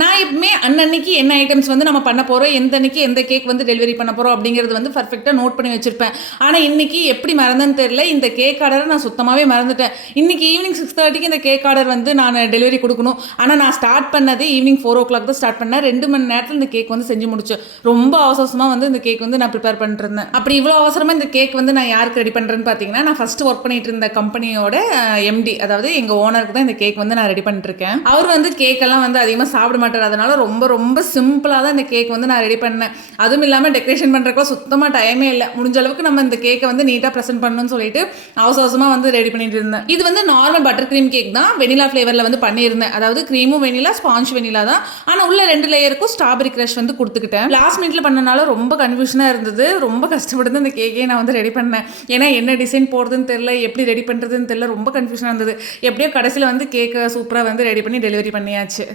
நான் எப்பவுமே அன்னன்னைக்கு என்ன ஐட்டம்ஸ் வந்து நம்ம பண்ண போகிறோம், எந்த அன்னைக்கு எந்த கேக் வந்து டெலிவரி பண்ண போகிறோம் அப்படிங்கிறது வந்து பர்ஃபெக்டாக நோட் பண்ணி வச்சிருப்பேன். ஆனால் இன்னைக்கு எப்படி மறந்தேன்னு தெரியல, இந்த கேக் ஆர்டரை நான் சுத்தமாகவே மறந்துட்டேன். இன்னைக்கு ஈவினிங் 6:30க்கு இந்த கேக் ஆர்டர் வந்து நான் டெலிவரி கொடுக்கணும். ஆனால் நான் ஸ்டார்ட் பண்ணதே ஈவினிங் 4:00 தான் ஸ்டார்ட் பண்ணேன். 2 மணி நேரத்தில் இந்த கேக் வந்து செஞ்சு முடிச்சேன். ரொம்ப அவசரமாக வந்து இந்த கேக் வந்து நான் ப்ரிப்பேர் பண்ணிட்டு இருந்தேன். அப்படி இவ்வளோ அவசரமாக இந்த கேக் வந்து நான் யாருக்கு ரெடி பண்ணுறேன்னு பார்த்தீங்கன்னா, நான் ஃபர்ஸ்ட் ஒர்க் பண்ணிட்டு இருந்த கம்பெனியோட எம்டி, அதாவது எங்கள் ஓனருக்கு தான் இந்த கேக் வந்து நான் ரெடி பண்ணிட்டு இருக்கேன். அவர் வந்து கேக்கெல்லாம் வந்து அதிகமாக சாப்பிட மாட்டார். அதனால ரொம்ப ரொம்ப சிம்பிளாக தான் இந்த கேக் வந்து நான் ரெடி பண்ணேன். அதுவும் இல்லாமல் டெக்கரேஷன் பண்ணுறதுக்குலாம் சுத்தமாக டைமே இல்லை. முடிஞ்ச அளவுக்கு நம்ம இந்த கேக்கை வந்து நீட்டாக ப்ரெசென்ட் பண்ணணும்னு சொல்லிட்டு அவசரமாக வந்து ரெடி பண்ணிட்டு இருந்தேன். இது வந்து நார்மல் பட்டர் க்ரீம் கேக் தான், வெனிலா ஃப்ளேவரில் வந்து பண்ணியிருந்தேன். அதாவது க்ரீமும் வெனிலா, ஸ்பாஞ்ச் வெனிலா தான். ஆனால் உள்ள 2 லேயருக்கும் ஸ்ட்ராபெரி க்ரஷ் வந்து கொடுத்துக்கிட்டேன். லாஸ்ட் மினிட்ல பண்ணனால ரொம்ப கன்ஃபியூஷனாக இருந்தது. ரொம்ப கஷ்டப்பட்டு இந்த கேக்கே நான் வந்து ரெடி பண்ணேன். ஏன்னா என்ன டிசைன் போடுறதுன்னு தெரியல, எப்படி ரெடி பண்ணுறதுன்னு தெரியல, ரொம்ப கன்ஃபியூஷனாக இருந்தது. எப்படியோ கடைசியில் வந்து கேக்கை சூப்பராக வந்து ரெடி பண்ணி டெலிவரி பண்ணியாச்சு.